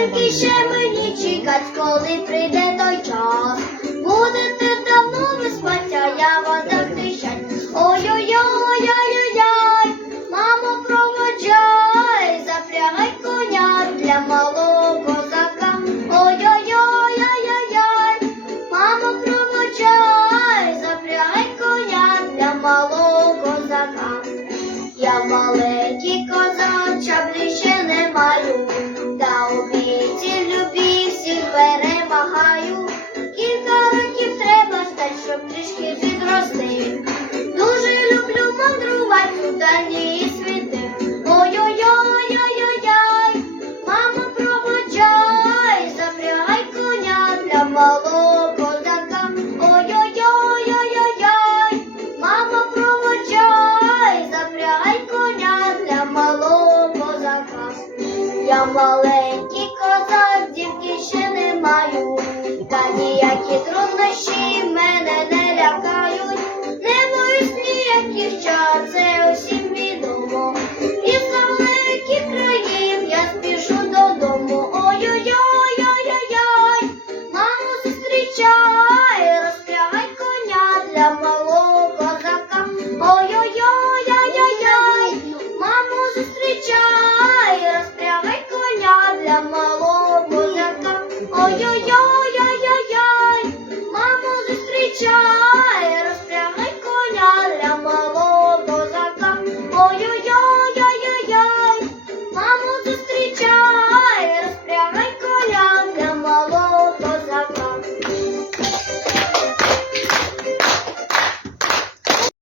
Скільки ще мені чекать, коли прийде той час? Будете давно не спать, а я вас захищать. Ой-ой-ой-ой-ой-ой, мамо, проводжай, запрягай коня для малого козака. Ой-ой-ой-ой-ой-ой, мамо, проводжай, запрягай коня для малого козака. Я маленький щоб трішки підрости. Дуже люблю мандрувати у дальні світи. Ой-ой-ой-ой-ой-ой, мамо, пробачай, запрягай коня для малого козака. Ой-ой-ой-ой-ой-ой, мамо, пробачай, запрягай коня для малого козака. Я маленький козак, дівки ще не маю. yo.